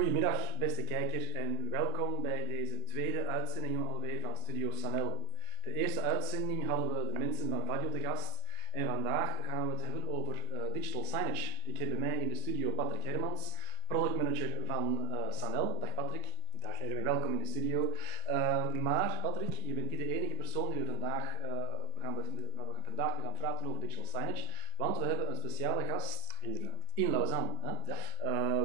Goedemiddag beste kijker en welkom bij deze tweede uitzending alweer van Studio Sanel. De eerste uitzending hadden we de mensen van Vadio te gast en vandaag gaan we het hebben over digital signage. Ik heb bij mij in de studio Patrick Hermans, product manager van Sanel. Dag Patrick. Dag Erwin. Welkom in de studio. Maar Patrick, je bent niet de enige persoon die we vandaag gaan praten over digital signage, want we hebben een speciale gast in Lausanne. Hè? Ja.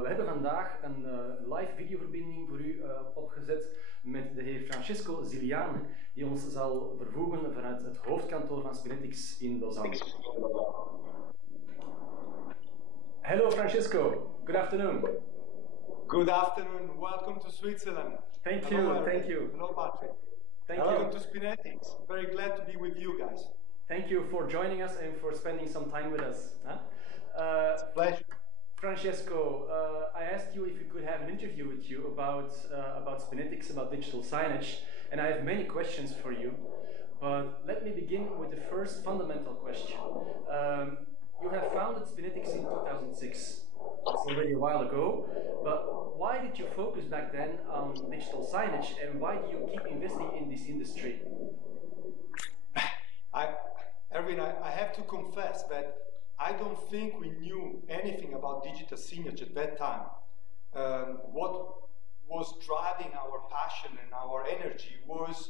We hebben vandaag een live videoverbinding voor u opgezet met de heer Francesco Ziliane, die ons zal vervoegen vanuit het hoofdkantoor van Spinetics in Lausanne. Hello Francesco, good afternoon. Good afternoon, welcome to Switzerland. Thank you, Hello, thank you. Hello Patrick. Welcome to Spinetics. Very glad to be with you guys. Thank you for joining us and for spending some time with us. It's a pleasure. Francesco, I asked you if we could have an interview with you about Spinetics, about digital signage, and I have many questions for you. But let me begin with the first fundamental question. You have founded Spinetics in 2006. It's already a while ago, but why did you focus back then on digital signage, and why do you keep investing in this industry? Erwin, I have to confess that I don't think we knew anything about digital signage at that time. What was driving our passion and our energy was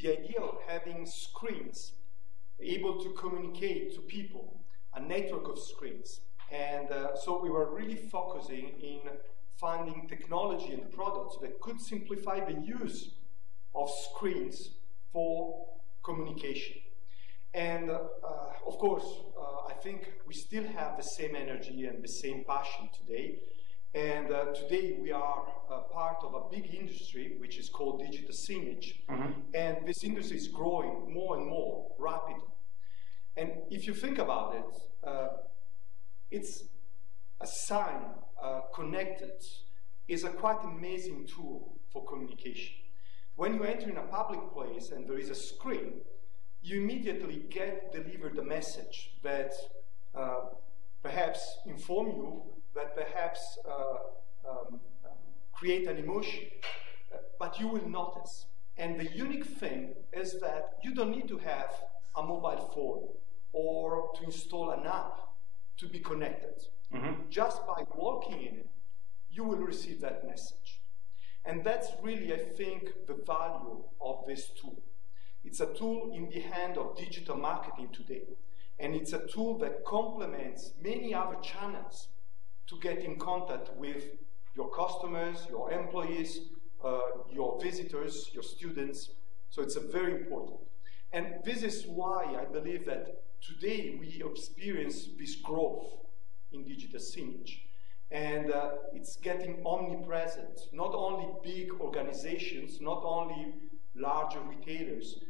the idea of having screens able to communicate to people, a network of screens. And so we were really focusing in finding technology and products that could simplify the use of screens for communication. And of course, I think we still have the same energy and the same passion today. And today we are part of a big industry which is called digital signage. Mm-hmm. And this industry is growing more and more rapidly. And if you think about it, it's a sign connected is a quite amazing tool for communication. When you enter in a public place and there is a screen, you immediately get delivered a message that perhaps inform you, that perhaps create an emotion, but you will notice. And the unique thing is that you don't need to have a mobile phone or to install an app to be connected. Mm-hmm. Just by walking in it, you will receive that message. And that's really, I think, the value of this tool. It's a tool in the hand of digital marketing today. And it's a tool that complements many other channels to get in contact with your customers, your employees, your visitors, your students. So it's a very important. And this is why I believe that today we experience this growth in digital signage. And it's getting omnipresent. Not only big organizations, not only larger retailers.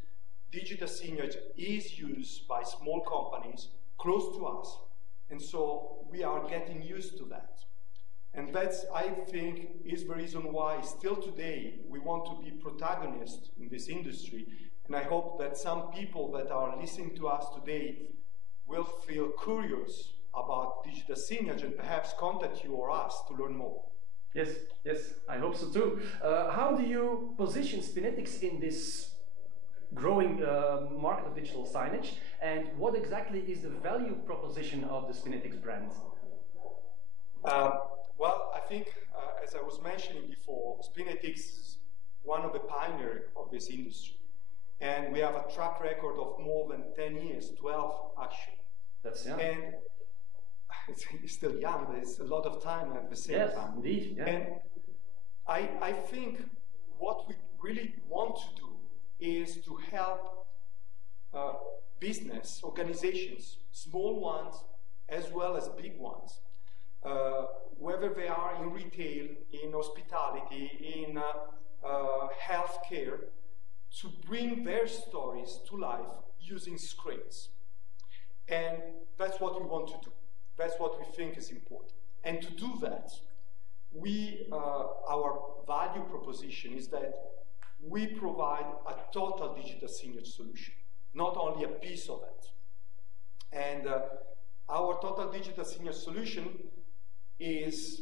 Digital signage is used by small companies close to us. And so we are getting used to that. And that's, I think, is the reason why still today we want to be protagonists in this industry. And I hope that some people that are listening to us today will feel curious about digital signage and perhaps contact you or us to learn more. Yes, I hope so too. How do you position Spinetics in this growing market of digital signage, and what exactly is the value proposition of the Spinetics brand? Well, I think, as I was mentioning before, Spinetics is one of the pioneers of this industry. And we have a track record of more than 10 years, 12 actually. That's young. And it's still young, but it's a lot of time at the same time. Indeed. Yeah. And I think what we really want to do is to help business organizations, small ones as well as big ones, whether they are in retail, in hospitality, in healthcare, to bring their stories to life using screens. And that's what we want to do. That's what we think is important. And to do that, our value proposition is that we provide a total digital signage solution, not only a piece of it. And our total digital signage solution is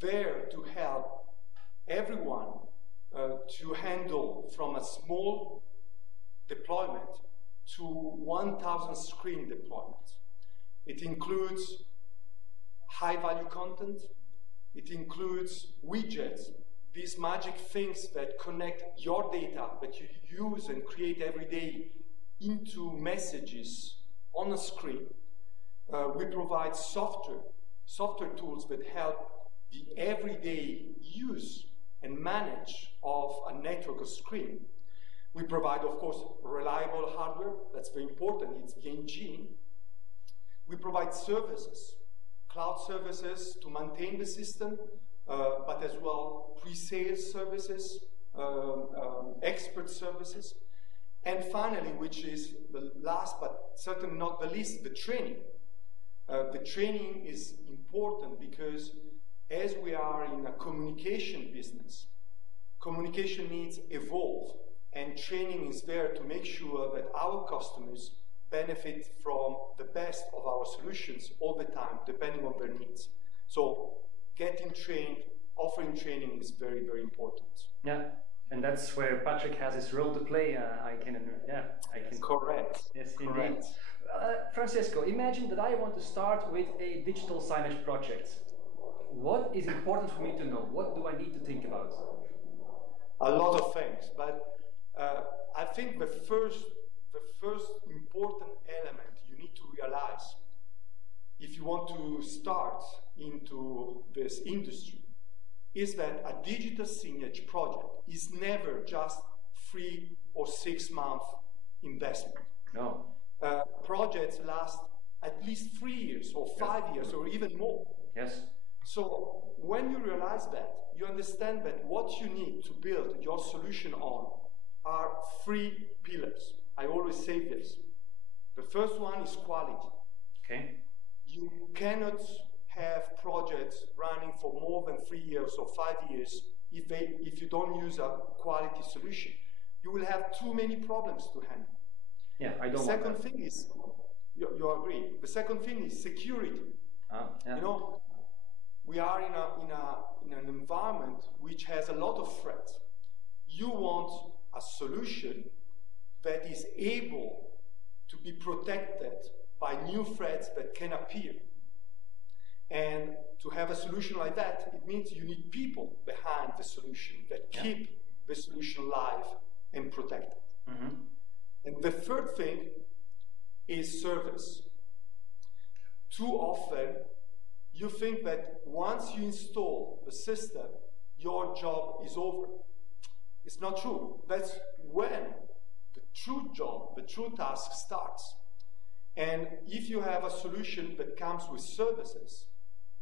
there to help everyone to handle from a small deployment to 1,000 screen deployment. It includes high-value content. It includes widgets, these magic things that connect your data that you use and create every day into messages on a screen. We provide software tools that help the everyday use and manage of a network or screen. We provide, of course, reliable hardware. That's very important. It's the engine. We provide services, cloud services to maintain the system, but as well pre-sales services, expert services. And finally, which is the last but certainly not the least, the training. The training is important because as we are in a communication business, communication needs evolve, and training is there to make sure that our customers benefit from the best of our solutions all the time, depending on their needs. So getting trained, offering training is very, very important. Yeah, and that's where Patrick has his role to play. I can. Correct. Yes, correct. Indeed. Francesco, imagine that I want to start with a digital signage project. What is important for me to know? What do I need to think about? A lot of things, but I think the first important element you need to realize if you want to start into this industry is that a digital signage project is never just 3 or 6 month investment. No. Projects last at least 3 years or 5 years or even more. Yes. So when you realize that, you understand that what you need to build your solution on are 3 pillars. I always say this. The first one is quality. Okay. You cannot have projects running for more than 3 years or 5 years if you don't use a quality solution. You will have too many problems to handle. Yeah, I don't. The second thing is, you agree. The second thing is security. Yeah. You know, we are in an environment which has a lot of threats. You want a solution that is able to be protected by new threats that can appear. And to have a solution like that, it means you need people behind the solution that keep the solution live and protected. Mm-hmm. And the third thing is service. Too often, you think that once you install the system, your job is over. It's not true. That's when the true job, the true task starts. And if you have a solution that comes with services,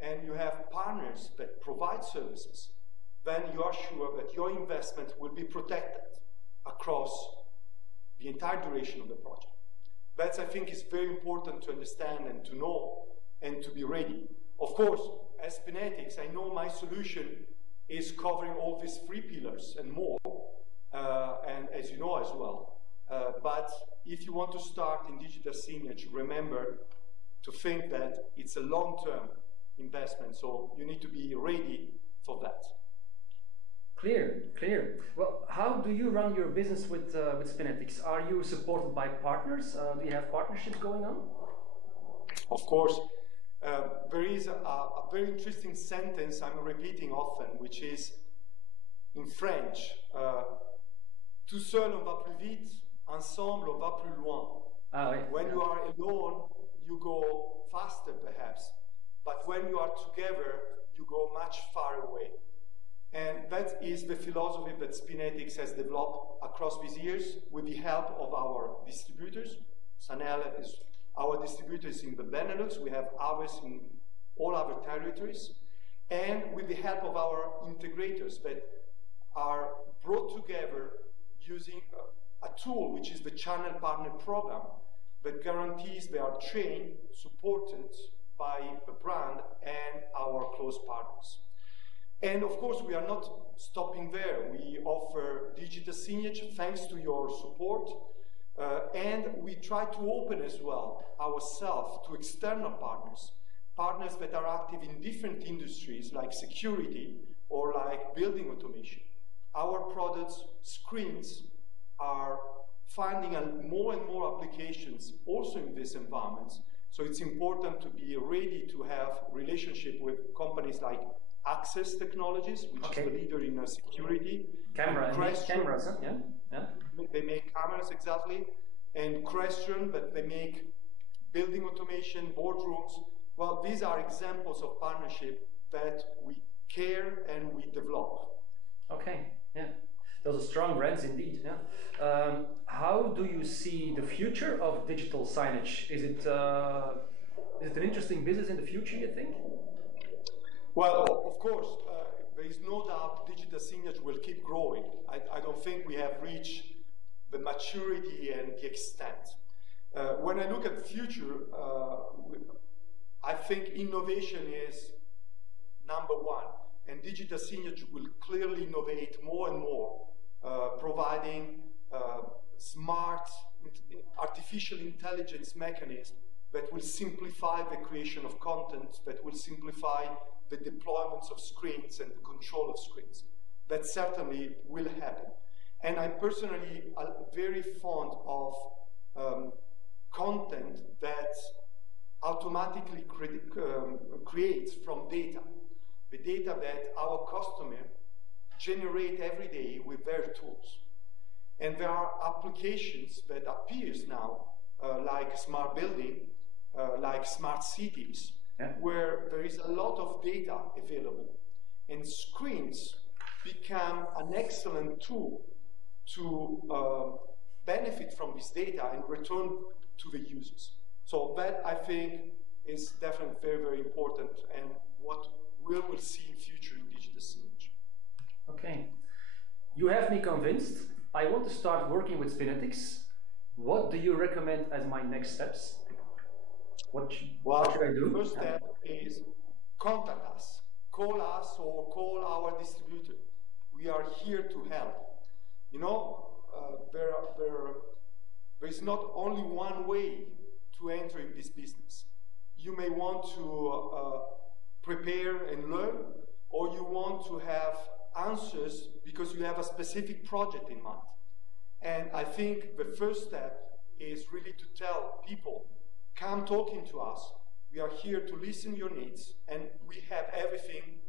and you have partners that provide services, then you are sure that your investment will be protected across the entire duration of the project. That, I think, is very important to understand and to know and to be ready. Of course, as Spinetics, I know my solution is covering all these 3 pillars and more, and as you know as well. But if you want to start in digital signage, remember to think that it's a long-term investment, so you need to be ready for that. Clear. Well, how do you run your business with Spinetics? Are you supported by partners? Do you have partnerships going on? Of course. There is a very interesting sentence I'm repeating often, which is in French, tout seul on va plus vite, ensemble on va plus loin. When you are alone, you go faster perhaps, but when you are together, you go much far away. And that is the philosophy that Spinetics has developed across these years with the help of our distributors. Sanel is our distributors in the Benelux. We have others in all other territories. And with the help of our integrators that are brought together using a tool, which is the Channel Partner Program, that guarantees they are trained, supported by the brand and our close partners. And of course, we are not stopping there. We offer digital signage thanks to your support. And we try to open as well ourselves to external partners partners that are active in different industries like security or like building automation. Our products, screens, are finding more and more applications also in these environments. So it's important to be ready to have relationship with companies like Access Technologies, which is the leader in security. Cameras, huh? Yeah. They make cameras, exactly. And Crestron, but they make building automation, boardrooms. Well, these are examples of partnership that we care and we develop. Okay, yeah. Those are strong brands indeed. Yeah. How do you see the future of digital signage? Is it an interesting business in the future, you think? Well, of course, there is no doubt digital signage will keep growing. I don't think we have reached the maturity and the extent. When I look at the future, I think innovation is number one, and digital signage will clearly innovate more and more, providing smart artificial intelligence mechanisms that will simplify the creation of content, that will simplify the deployments of screens and the control of screens. That certainly will happen. And I'm personally very fond of content that automatically creates from data. The data that our customers generate every day with their tools. And there are applications that appears now, like smart building, like smart cities, where there is a lot of data available. And screens become an excellent tool to benefit from this data and return to the users. So that, I think, is definitely very, very important, and what we will see in future in digital signage. Okay. You have me convinced. I want to start working with Spinetics. What do you recommend as my next steps? What should I do? The first step is contact us. Call us or call our distributor. We are here to help. You know, there is not only one way to enter in this business. You may want to prepare and learn, or you want to have answers because you have a specific project in mind. And I think the first step is really to tell people, come talking to us. We are here to listen to your needs, and we have everything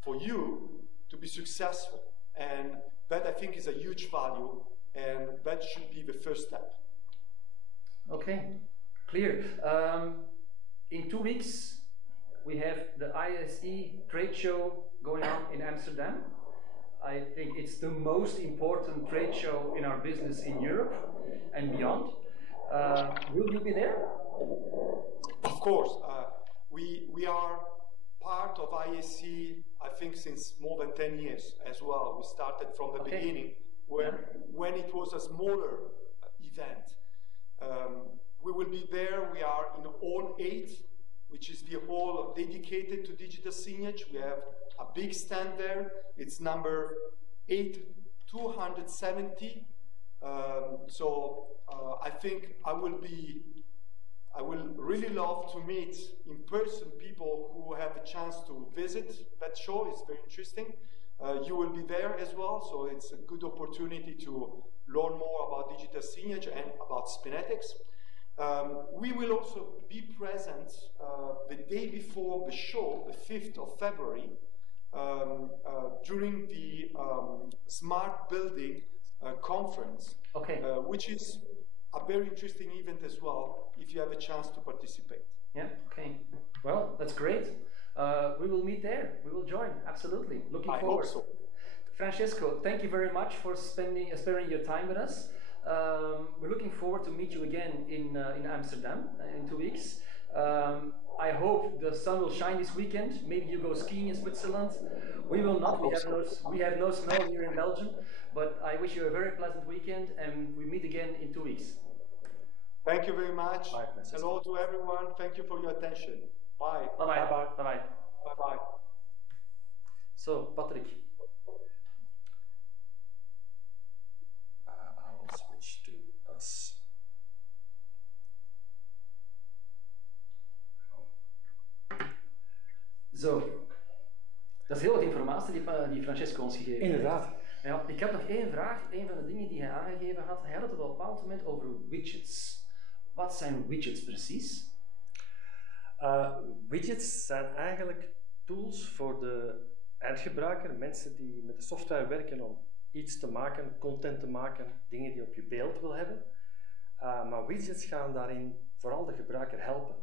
for you to be successful. And that, I think, is a huge value, and that should be the first step. Okay, clear. In 2 weeks, we have the ISE trade show going on in Amsterdam. I think it's the most important trade show in our business in Europe and beyond. Will you be there? Of course. We are part of ISE, I think, since more than 10 years as well. We started from the beginning, when it was a smaller event. We will be there. We are in Hall 8, which is the hall dedicated to digital signage. We have a big stand there. It's number 8270. I think I will really love to meet in person people who have a chance to visit that show. It's very interesting. You will be there as well, so it's a good opportunity to learn more about digital signage and about Spinetics. We will also be present the day before the show, the 5th of February, during the Smart Building Conference, which is a very interesting event as well, if you have a chance to participate. Yeah, okay. Well, that's great. We will meet there. We will join, absolutely. Looking forward. I hope so. Francesco, thank you very much for sparing your time with us. We're looking forward to meet you again in Amsterdam in 2 weeks. I hope the sun will shine this weekend. Maybe you go skiing in Switzerland. We will not. We have no snow here in Belgium. But I wish you a very pleasant weekend, and we meet again in 2 weeks. Thank you very much. Bye, hello to everyone. Thank you for your attention. Bye. Bye-bye. Bye-bye. Bye-bye. Bye-bye. So, Patrick. I will switch to us. Oh. Zo, dat is heel wat informatie die Francesco ons gegeven heeft. Inderdaad. Ja, ik had nog één vraag. Een van de dingen die hij aangegeven had, hij had het op een bepaald moment over widgets. Wat zijn widgets precies? Widgets zijn eigenlijk tools voor de eindgebruiker, mensen die met de software werken om iets te maken, content te maken, dingen die je op je beeld wil hebben. Maar widgets gaan daarin vooral de gebruiker helpen.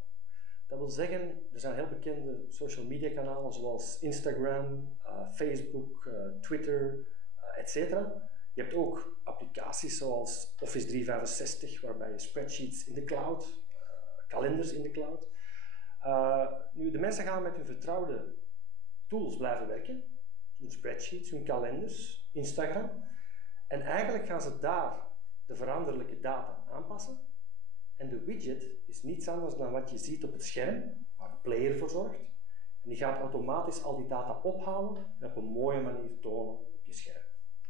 Dat wil zeggen, er zijn heel bekende social media kanalen zoals Instagram, Facebook, Twitter, etc. Je hebt ook applicaties zoals Office 365, waarbij je spreadsheets in de cloud, kalenders in de cloud. Nu, de mensen gaan met hun vertrouwde tools blijven werken, hun spreadsheets, hun kalenders, Instagram. En eigenlijk gaan ze daar de veranderlijke data aanpassen. En de widget is niets anders dan wat je ziet op het scherm, waar de player voor zorgt. En die gaat automatisch al die data ophalen en op een mooie manier tonen op je scherm.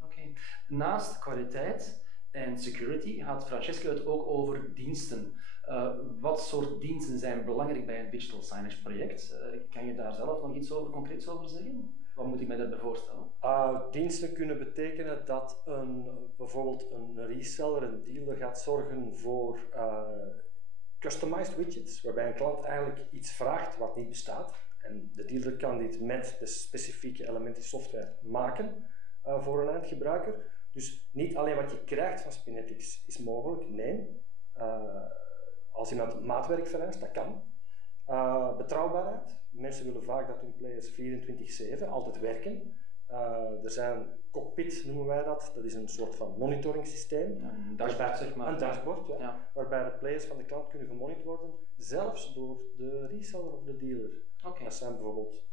Oké. Naast kwaliteit en security gaat Francesco het ook over diensten. Wat soort diensten zijn belangrijk bij een digital signage project? Kan je daar zelf nog iets concreets over zeggen? Wat moet ik mij daarbij voorstellen? Diensten kunnen betekenen dat bijvoorbeeld een reseller, een dealer gaat zorgen voor customized widgets, waarbij een klant eigenlijk iets vraagt wat niet bestaat. En de dealer kan dit met de specifieke elementen software maken voor een eindgebruiker. Dus niet alleen wat je krijgt van Spinetics is mogelijk, nee. Als iemand maatwerk vereist, dat kan. Betrouwbaarheid. Mensen willen vaak dat hun players 24/7 altijd werken. Er zijn cockpit, noemen wij dat. Dat is een soort van monitoring systeem. Een dashboard, zeg maar. Een dashboard, ja. Ja. Waarbij de players van de klant kunnen gemonitord worden, zelfs door de reseller of de dealer. Okay. Dat zijn bijvoorbeeld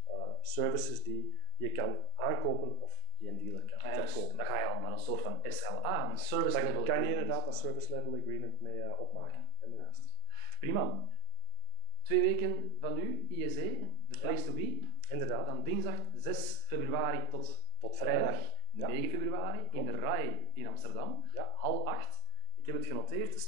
services die je kan aankopen of die een dealer kan verkopen. Dan ga je al naar een soort van SLA, een service level agreement. Daar kan je inderdaad een service level agreement mee opmaken. Ja. Prima. 2 weken van nu, ISE, the place to be. Inderdaad. Van dinsdag 6 februari tot vrijdag 9 februari in de RAI in Amsterdam. Ja. 7:30. Ik heb het genoteerd,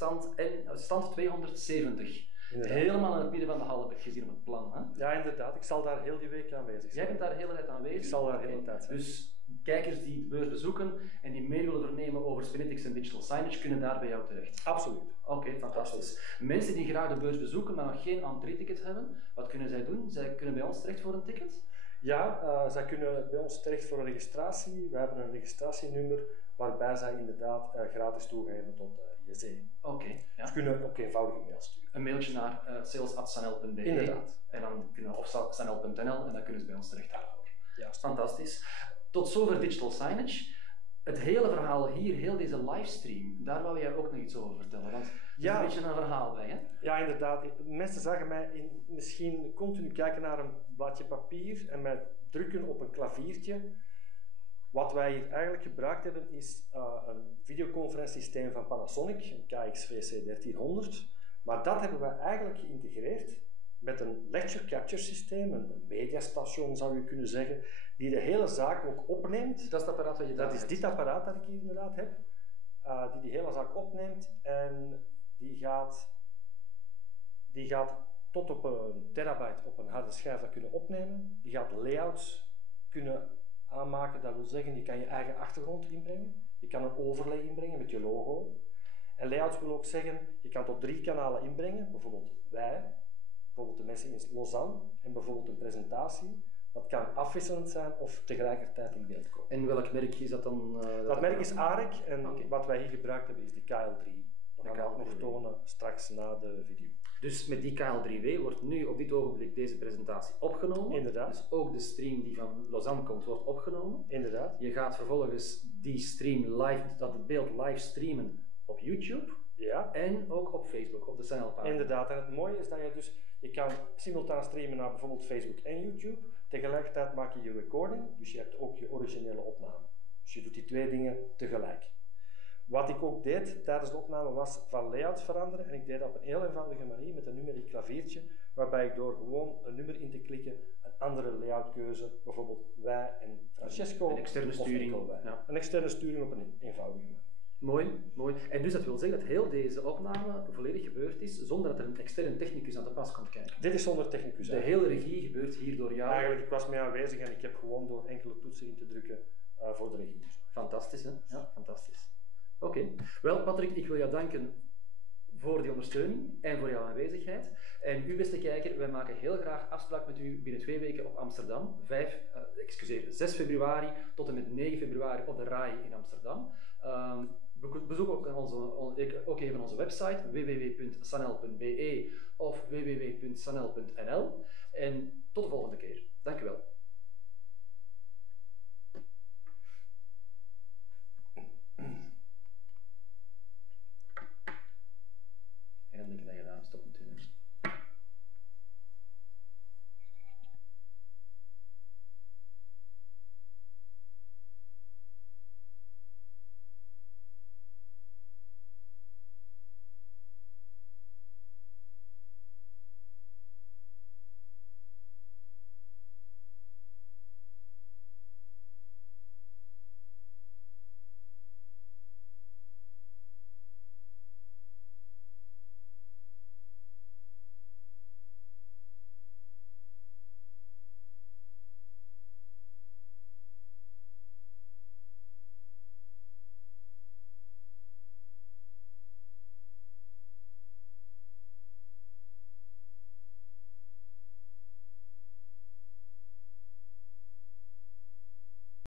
stand 270. Inderdaad. Helemaal in het midden van de hal heb ik gezien op het plan. Hè? Ja, inderdaad. Ik zal daar heel die week aanwezig zijn. Jij bent daar de hele tijd aanwezig? Ik zal daar de hele tijd zijn. Dus kijkers die de beurs bezoeken en die mee willen vernemen over Spinetics en digital signage kunnen daar bij jou terecht? Absoluut. Oké, fantastisch. Mensen die graag de beurs bezoeken, maar nog geen entree-ticket hebben, wat kunnen zij doen? Zij kunnen bij ons terecht voor een ticket? Ja, zij kunnen bij ons terecht voor een registratie. We hebben een registratienummer waarbij zij inderdaad gratis toegeven tot ISE. Oké. Ja. Ze kunnen ook eenvoudige mail sturen. Een mailtje naar sales@sanel.be. Inderdaad. En dan kunnen, of sanel.nl en dan kunnen ze bij ons terecht daarvoor. Ja. Fantastisch. Tot zover digital signage. Het hele verhaal hier, heel deze livestream, daar wou jij ook nog iets over vertellen. Want er is een beetje een verhaal bij, hè? Ja, inderdaad. Mensen zagen mij misschien continu kijken naar een bladje papier en mij drukken op een klaviertje. Wat wij hier eigenlijk gebruikt hebben is een videoconferentiesysteem van Panasonic, een KXVC 1300. Maar dat hebben wij eigenlijk geïntegreerd met een lecture capture systeem, een mediastation zou je kunnen zeggen, die de hele zaak ook opneemt. Dat is het apparaat wat je daar Dat is hebt. dit apparaat dat ik hier inderdaad heb, die hele zaak opneemt en die gaat tot op een terabyte op een harde schijf dat kunnen opnemen. Die gaat layouts kunnen aanmaken, dat wil zeggen, je kan je eigen achtergrond inbrengen. Je kan een overlay inbrengen met je logo. En layouts wil ook zeggen, je kan tot 3 kanalen inbrengen, bijvoorbeeld wij, bijvoorbeeld de mensen in Lausanne en bijvoorbeeld een presentatie. Dat kan afwisselend zijn of tegelijkertijd in beeld komen. En welk merk is dat dan? Dat merk is AREC en Oké. wat wij hier gebruikt hebben is de KL3. Dat gaan we ook nog KL3W. tonen straks na de video. Dus met die KL3W wordt nu op dit ogenblik deze presentatie opgenomen. Inderdaad. Dus ook de stream die van Lausanne komt, wordt opgenomen. Inderdaad. Je gaat vervolgens die stream live, dat beeld live streamen op YouTube. Ja. En ook op Facebook, op de Sanel-pagina. Inderdaad. En het mooie is dat je kan simultaan streamen naar bijvoorbeeld Facebook en YouTube. Tegelijkertijd maak je je recording, dus je hebt ook je originele opname. Dus je doet die 2 dingen tegelijk. Wat ik ook deed tijdens de opname was van layout veranderen en ik deed dat op een heel eenvoudige manier met een numeriek klaviertje, waarbij ik door gewoon een nummer in te klikken een andere layoutkeuze, bijvoorbeeld wij en Francesco, Een externe of sturing. enkel wij. Ja. Een externe sturing op een eenvoudige manier. Mooi, mooi. En dus dat wil zeggen dat heel deze opname volledig gebeurd is zonder dat er een externe technicus aan de pas komt kijken. Dit is zonder technicus. De hele regie gebeurt hier door jou. Eigenlijk, ik was mee aanwezig en ik heb gewoon door enkele toetsen in te drukken voor de regie. Fantastisch, hè? Ja, fantastisch. Oké. Wel, Patrick, ik wil jou danken voor die ondersteuning en voor jouw aanwezigheid. En u, beste kijker, wij maken heel graag afspraak met u binnen 2 weken op Amsterdam. 6 februari tot en met 9 februari op de RAI in Amsterdam. Bezoek ook even onze website www.sanel.be of www.sanel.nl. En tot de volgende keer. Dank u wel.